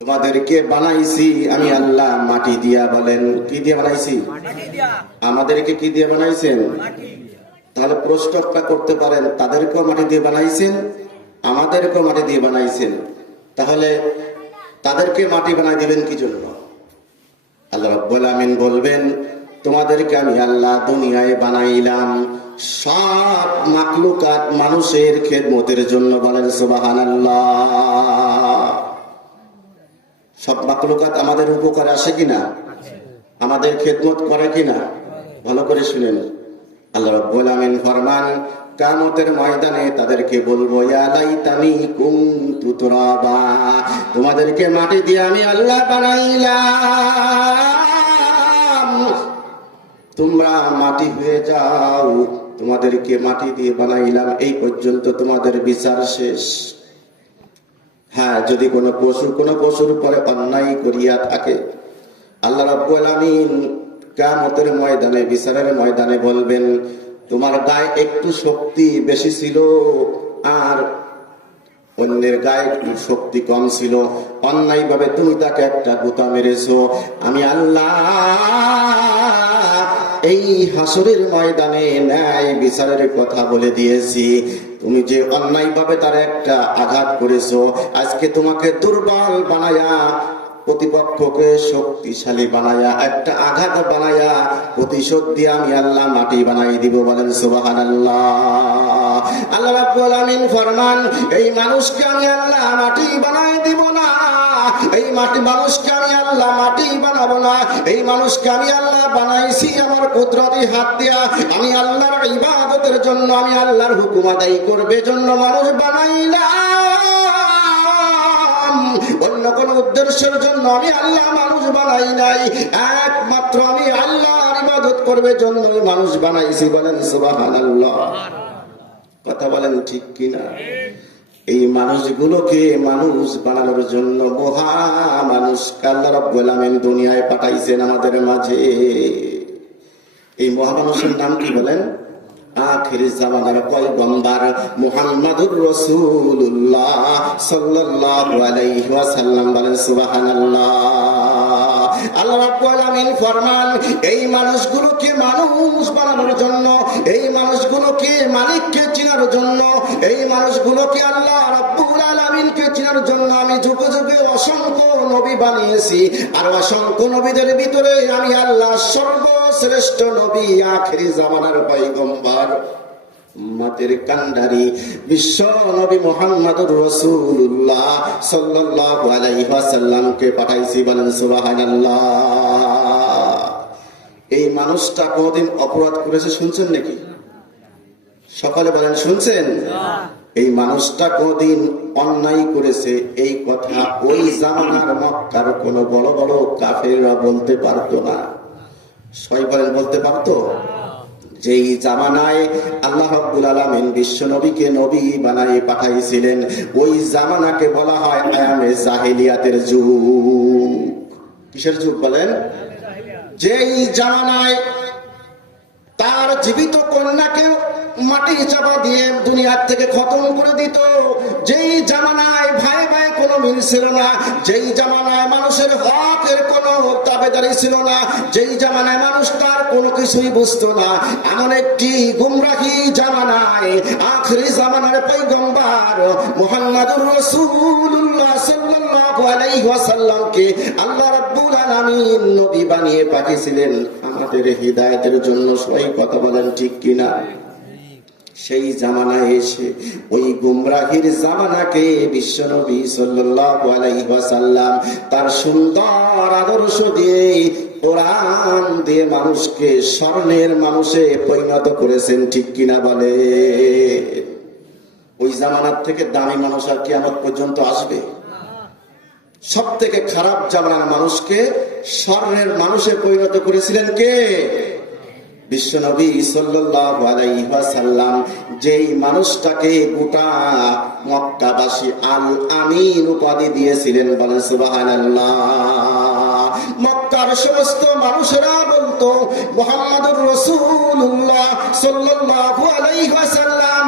তোমাদেরকে বানাইছি আমি আল্লাহ মাটি দিয়া বলেন। কি দিয়ে বানাইছি? আমাদেরকে কি দিয়ে বানাইছেন? তাহলে প্রশ্নটা করতে পারেন তাদেরকেও মাটি দিয়ে বানাইছেন আমাদেরকেও মাটি দিয়ে বানাইছেন। তাহলে তাদেরকে মাটি বানাই দিবেন কি জন্য? আল্লাহ রাব্বুল আমিন বলবেন তোমাদেরকে আমি আল্লাহ দুনিয়ায় বানাইলাম। সব মাকলুকাত মানুষের খেদমতের জন্য বলেন সুবহানাল্লাহ। সব মাকলুকাত আমাদের উপকার আসে কিনা? আমাদের খেদমত করে কিনা? ভালো করে শুনেন আল্লাহ রাব্বুল আমিন ফরমান কামতের ময়দানে তাদেরকে বলব, ইয়া লাইতানি কুনতু তুরাবা, তোমাদেরকে মাটি দিয়ে আমি আল্লাহ বানাইলাম। তোমরা মাটি হয়ে যাও, তোমাদেরকে মাটি দিয়ে বানাইলাম। এই পর্যন্ত তোমাদের বিচার শেষ। হ্যাঁ যদি কোনো পশু, কোনো পশুর পরে অন্যায় করিয়া থাকে, আল্লাহ রাব্বুল আমিন কিয়ামতের ময়দানে, বিচারের ময়দানে বলবেন, তোমার গায়ে একটু শক্তি বেশি ছিল আর অন্যের গায়ে একটু শক্তি কম ছিল। অন্যায় ভাবে তুমি তাকে একটা গুতা মেরেছো। আমি আল্লাহ এই হাসরের ময়দানে ন্যায় বিচারের কথা বলে দিয়েছি। তুমি যে অন্যায় ভাবে তার একটা আঘাত করেছ, আজকে তোমাকে দুর্বল বানায়া, প্রতিপক্ষকে শক্তিশালী বানায়া, একটা আঘাত বানায়া, প্রতিশোধ দিয়ে আমি আল্লাহ মাটি বানাই দিব বলেন সুবাহান আল্লাহ আল্লাহ আমিন ফরমান, এই মানুষকে আমি আল্লাহ মাটি বানাই দিব না। এই মাটি মানুষকে আমি আল্লাহ মাটি বানাবো না। এই মানুষকে আমি আল্লাহ বানাইছি আমার কুদরতি হাত দিয়া। আমি আল্লাহর ইবাদতের জন্য, আমি আল্লাহর হুকুম আদায় করবে জন্য মানুষ বানাইলাম। অন্য কোন উদ্দেশ্যের জন্য আমি আল্লাহ মানুষ বানাই নাই। একমাত্র আমি আল্লাহর ইবাদত করবে জন্য মানুষ বানাইছি বলেন সুবহানাল্লাহ। কথা বলেন ঠিক কিনা? এই মানুষগুলোকে মানুষ বানানোর জন্য মহা মানুষ আমিন দুনিয়ায় পাঠাইছেন আমাদের মাঝে। এই মহামানুষের নাম কি বলেন? আখির জামানার পয়গম্বর মুহাম্মাদুর রাসূলুল্লাহ সাল্লাল্লাহু আলাইহি ওয়াসাল্লাম বলেন, সুবহানাল্লাহ। আল্লাহ এই মানুষগুলোকে মানুষ বানানোর জন্য, এই মানুষগুলোকে মালিককে জন্য, এই মানুষগুলোকে আল্লাহ জন্য আমি যুগে যুগে অসংখ্য নবী বানিয়েছি। আর অসংখ্য নবীদের ভিতরে আমি আল্লাহ সর্বশ্রেষ্ঠ নবী আখেরি জামানার পয়গম্বর। উম্মতের কান্ডারি। বিশ্ব নবী মোহাম্মদুর রাসূলুল্লাহ সাল্লাল্লাহু আলাইহি ওয়াসাল্লামকে পাঠাইছি বলেন সুবহানাল্লাহ। এই মানুষটা কোনদিন অপরাধ করেছে শুনছেন নাকি? সকালে বলেন শুনছেন? এই মানুষটা কোনদিন অন্যায় করেছে? এই কথা ওই জামানার মক্কার কোন বড় বড় কাফেররা বলতে পারতো না। সবাই বলেন বলতে পারতো? যেই জামানায় আল্লাহ আলমিন বিশ্ব নবীকে নবী বানাই পাঠাইছিলেন, ওই জামানাকে বলা হয় আয়ামে জাহিলিয়াতের যুগ। কিসের যুগ বলেন? যেই জামানায় তার জীবিত কন্যাকে মাটি চাপা দিয়ে দুনিয়ার থেকে খতম করে দিত যেই জামানায় ভাই ভাই কোনো মিল ছিল না, যেই জামানায় মানুষের হকের কোনো দাবেদারি ছিল না, যেই জামানায় মানুষ তার কোনো কিছুই বুঝতো না, এমন একটি গুমরাহি জামানায় আখরি জামানার পৈগম্বার মোহাম্মদুর রসুল্লাহ সাল্লাল্লাহু আলাইহি ওয়াসাল্লামকে আল্লাহ রাব্বুল আলামিন নবী বানিয়ে পাঠিয়েছিলেন। আমাদের হৃদায়তের জন্য সবাই কথা বলেন ঠিক কিনা? সেই জামানায় এসে ওই গুমরাহির জামানাকে বিশ্বনবী ওয়াসাল্লাম তার সুন্দর আদর্শ দিয়ে কোরআন দিয়ে মানুষকে স্বর্ণের মানুষে পরিণত করেছেন, ঠিক কিনা বলে? ওই জামানার থেকে দামি মানুষ আর কি কিয়ামত পর্যন্ত আসবে? সব থেকে খারাপ জামানার মানুষকে স্বর্ণের মানুষে পরিণত করেছিলেন কে? বিশ্বনবী সাল্লাল্লাহু আলাইহি যেই মানুষটাকে গোটা মক্কাবাসী আল আমিন উপাধি দিয়েছিলেন বলেন সুবহানাল্লাহ। মক্কার সমস্ত মানুষেরা বলতো, মোহাম্মদুর রসুল্লাহ সাল্লাল্লাহু আলাইহি ওয়াসাল্লাম,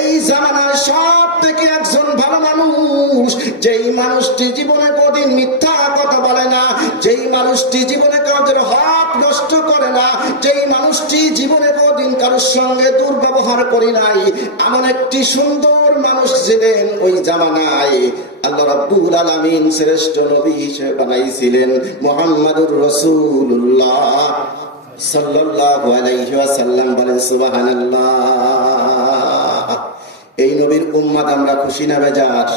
এই জামানার সব থেকে একজন ভালো মানুষ। যেই মানুষটি জীবনে কদিন মিথ্যা কথা বলে না, যেই মানুষটি জীবনে কাজের হক নষ্ট করে না, যেই মানুষটি জীবনে কারোর সঙ্গে দুর্ব্যবহার করি নাই। এমন একটি সুন্দর মানুষ ছিলেন ওই জামানায়। আল্লাহ রাব্বুল আলামিন শ্রেষ্ঠ নবী হিসেবে বানাইছিলেন মুহাম্মাদুর রাসূলুল্লাহ। সাল্লাল্লাহু আলাইহি ওয়াসাল্লাম বলেন, সুবহানাল্লাহ। এই নবীর উম্মাদ আমরা খুশি না বেজার?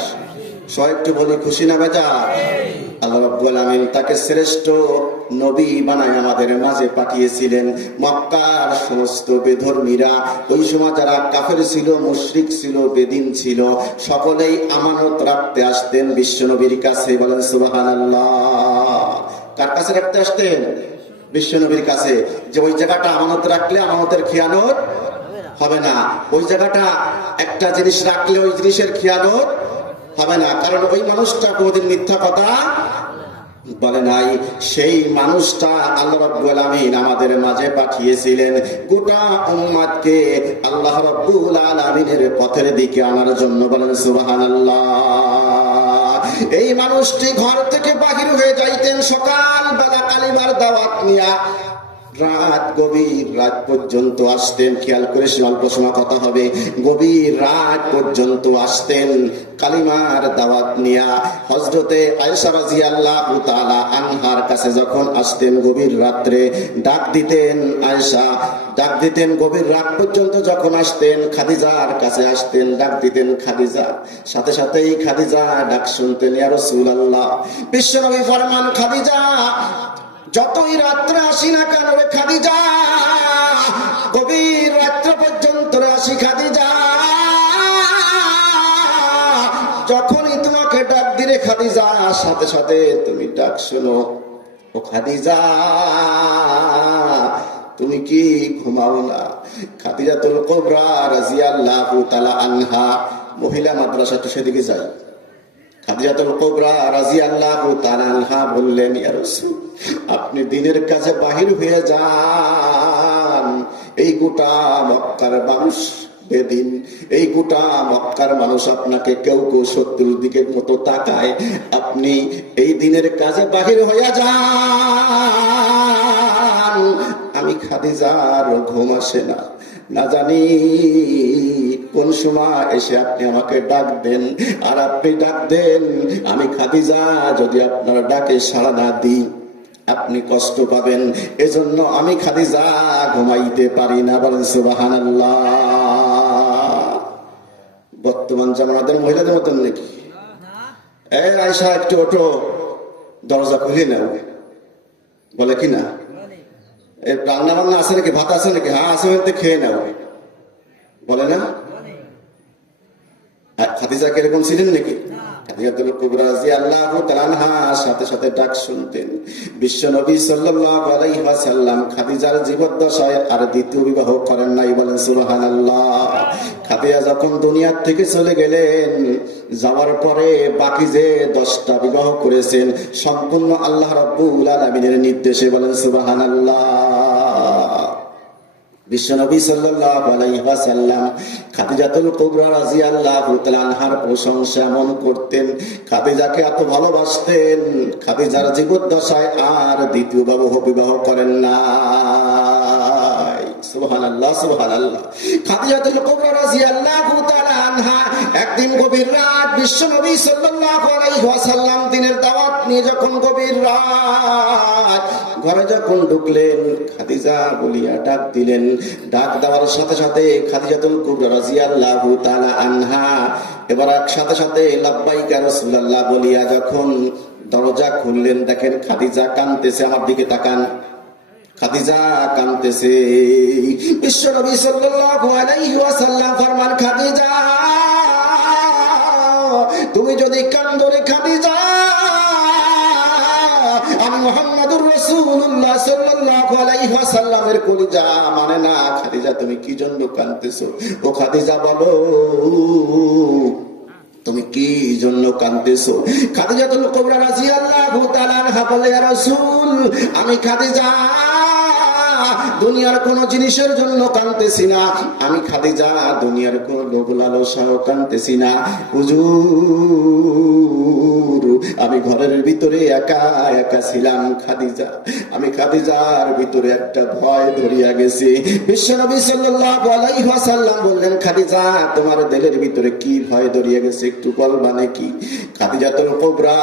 সবাই একটু বলি, খুশি না বেজার? ওই সময় যারা কাফের ছিল, মুশরিক ছিল, বেদিন ছিল, সকলেই আমানত রাখতে আসতেন বিশ্ব কাছে। বলেন, সুবহানাল্লাহ। কার কাছে রাখতে আসতেন? বিশ্ব কাছে। যে ওই জায়গাটা আমানত রাখলে আমানতের খেয়ানত হবে না। ওই জায়গাটা একটা জিনিস রাখলে ওই জিনিসের খেয়ানত হবে না। কারণ ওই মানুষটা কোনদিন মিথ্যা কথা বলে নাই, সেই মানুষটা আল্লাহ রব্বুল আমিন আমাদের মাঝে পাঠিয়েছিলেন। গোটা উম্মাদকে আল্লাহ রব্বুল আলামিনের পথের দিকে আনার জন্য বলেন, সুবহানাল্লাহ। এই মানুষটি ঘর থেকে বাহির হয়ে যাইতেন সকাল বেলা কালিমার দাওয়াত নিয়া। রাত গভীর রাত পর্যন্ত আসতেন, খেয়াল করে সে অল্প সময় কথা হবে। গভীর রাত পর্যন্ত আসতেন, কালিমার দাওয়াত নিয়া হজরতে আয়েশা রাদিয়াল্লাহু তাআলা আনহার কাছে যখন আসতেন গভীর রাত্রে, ডাক দিতেন আয়েশা, ডাক দিতেন গভীর রাত পর্যন্ত যখন আসতেন, খাদিজার কাছে আসতেন, ডাক দিতেন খাদিজা। সাথে সাথেই খাদিজা ডাক শুনতেন, ইয়া রাসূলুল্লাহ। বিশ্বনবী ফরমান, খাদিজা যতই রাত্রে আসি না কেন রে খাদিজা? গভীর রাত্র পর্যন্ত রে আসি খাদিজা। যখনই তোমাকে ডাক দিলে খাদিজা, সাথে সাথে তুমি ডাক শোনো। ও খাদিজা, তুমি কি ঘুমাও না? খাদিজাতুল কোবরা রাজিয়াল্লাহু তাআলা আনহা, মহিলা মাদ্রাসা তো সেদিকে যাই। খাদিজাতুল কোবরা রাজিয়াল্লাহু তাআলা আনহা বললেন, ইয়া রাসূল। আপনি দিনের কাছে বাহির হয়ে যান। এই গোটা মক্কার মানুষ বেদিন, এই গোটা মক্কার মানুষ আপনাকে কেউ কেউ শত্রুর দিকে মতো তাকায়। আপনি এই দিনের কাজে বাহির হয়ে যান। আমি খাদিজার ঘুম আসে না। না জানি কোন সময় এসে আপনি আমাকে ডাক দেন। আর আপনি ডাক দেন, আমি খাদিজা যদি আপনার ডাকে সাড়া না দিই। আপনি কষ্ট পাবেন। এজন্য আমি খাদিজা ঘুমাইতে পারি না, বলেন সুবাহান বর্তমান জামানাদের মহিলাদের মতন নাকি? এই আয়সা একটু ওঠো। দরজা খুলে নাও। বলে কি না? এই রান্না বান্না আছে নাকি? ভাত আছে নাকি? হ্যাঁ আছে বলতে খেয়ে নাও। বলে না? খাদিজা কীরকম ছিলেন নাকি? রাদিয়াল্লাহু তাআলা আনহার সাথে সাথে ডাক শুনতেন। বিশ্ব নবী সাল্লাল্লাহু আলাইহি ওয়াসাল্লাম খাদিজার জীবদ্দশায় আর দ্বিতীয় বিবাহ করেন নাই বলেন, সুবহানাল্লাহ। খাদিজা যখন দুনিয়ার থেকে চলে গেলেন, যাওয়ার পরে বাকি যে দশটা বিবাহ করেছেন, সম্পূর্ণ আল্লাহ রাব্বুল আলামিনের নির্দেশে বলেন, সুবহানাল্লাহ। বিশ্বনবী আলাইহি খাদিজাতুল কুবরা রাদিয়াল্লাহু তাআলা আনহার প্রশংসা এমন করতেন, খাদিজাকে এত ভালোবাসতেন, খাদিজার জীবদ্দশায় আর দ্বিতীয় বিবাহ করেন না দিনের দাওয়াত নিয়ে যখন গভীর রাত ঘরে যখন ঢুকলেন, খাদিজা বলিয়া ডাক দিলেন। ডাক দেওয়ার সাথে সাথে খাদিজাতুল কুবরা রাদিয়াল্লাহু তাআলা আনহা, এবার এক সাথে সাথে লাব্বাইকা রাসূলুল্লাহ বলিয়া যখন দরজা খুললেন, দেখেন খাদিজা কানতেছে, আমার দিকে তাকান। খাদিজা কানতেছে। বিশ্বনবী সাল্লাল্লাহু আলাইহি ওয়াসাল্লাম ফরমান, খাদিজা, তুমি যদি কান্দরে খাদিজা ওয়াসাল্লামের কলিজা মানে না, খাদিজা তুমি কি জন্য কানতেছ ও খাদিজা বলো, তুমি কি জন্য কাঁদতেছো? খাদিজাতুল কুবরা রাদিয়াল্লাহু তাআলা বলে রাসূল, আমি খাদিজা দুনিয়ার কোন জিনিসের জন্য কানতেছি না। আমি খাদিজা, দুনিয়ার কোন লোভ লালসাও কানতেছি না। হুজুর, আমি ঘরের ভিতরে একা একা ছিলাম খাদিজা। আমি খাদিজার ভিতরে একটা ভয় ধরিয়া গেছি। বিশ্বনবী সাল্লাল্লাহু আলাইহি ওয়াসাল্লাম বললেন, খাদিজা, তোমার দিলের ভিতরে কি ভয় ধরিয়া গেছে একটু বলবা নাকি খাদিজাতুল কুবরা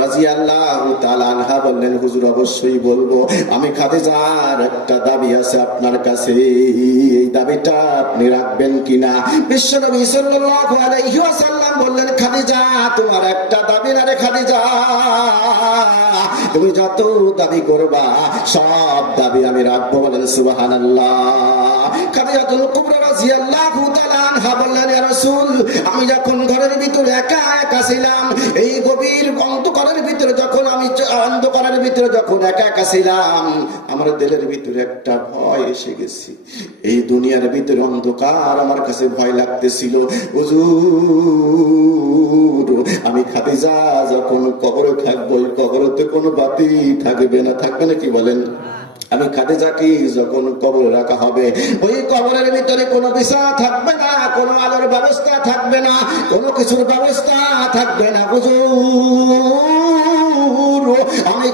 রাদিয়াল্লাহু তাআলা আনহা বললেন, হুজুর, অবশ্যই বলব। আমি খাদিজার একটা দাবি আছে আপনার কাছে, এই দাবিটা আপনি রাখবেন কিনা? বিশ্বনবী সাল্লাল্লাহু আলাইহি ওয়াসাল্লাম বললেন, খাদিজা, তোমার একটা দাবি না রে খাদিজা? তুমি যত দাবি করবা, সব দাবি আমি রাখব বলেন সুবহানাল্লাহ। খাদিজাতুল কুবরা রাদিয়াল্লাহু তাআলা আনহা বললেন, ইয়া রাসূল, আমি যখন ঘরের ভিতরে একা একা ছিলাম, এই গভীর অন্ধকারের ভিতরে যখন অন্ধকারের ভিতরে যখন একা একা ছিলাম, আমার দিলের ভিতরে একটা ভয় এসে গেছে। এই দুনিয়ার ভিতরে অন্ধকার আমার কাছে ভয় লাগতেছিল। হুজুর, আমি খাদিজা, যখন কবরে থাকব, ওই কবরতে কোনো বাতি থাকবে না থাকবে না কি বলেন? আমি খাদিজাকে যখন কবরে রাখা হবে, ওই কবরের ভিতরে কোনো বিছানা থাকবে না, কোনো আলোর ব্যবস্থা থাকবে না, কোনো কিছুর ব্যবস্থা থাকবে না, হুজুর।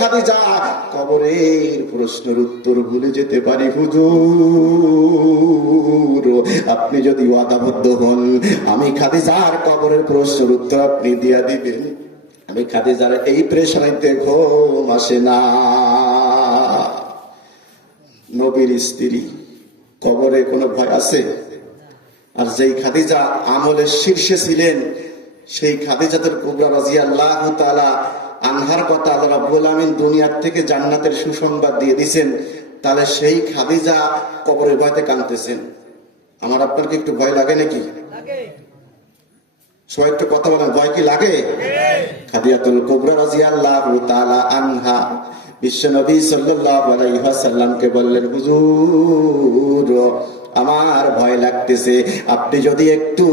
খাদিজা কবরের প্রশ্নের উত্তর ভুলে যেতে পারি, হুজুর। আপনি যদি ওয়াদাবদ্ধ হন, আমি খাদিজার কবরের প্রশ্নের উত্তর আপনি দিয়া দিবেন। আমি খাদিজার এই প্রেশারিতে ঘুম আসে না। নবীর স্ত্রী, কবরে কোনো ভয় আছে? আর যেই খাদিজা আমলের শীর্ষে ছিলেন, সেই খাদিজাদের কুবরা রাজি আল্লাহ আনহার কথা আল্লাহ রাব্বুল আমিন দুনিয়ার থেকে জান্নাতের সুসংবাদ দিয়ে দিছেন। তাহলে সেই খাদিজা কবরের ভয়তে কাঁদতেছেন। আমার আপনার কি একটু ভয় লাগে নাকি? সবাই একটু কথা বলেন ভয় কি লাগে? খাদিয়াতুল কুবরা রাদিয়াল্লাহু তাআলা আনহা। বিশ্বনবী সাল্লাল্লাহু আলাইহি ওয়াসাল্লামকে বললেন হুজুর আমার ভয় লাগতেছে। আপনি যদি একটু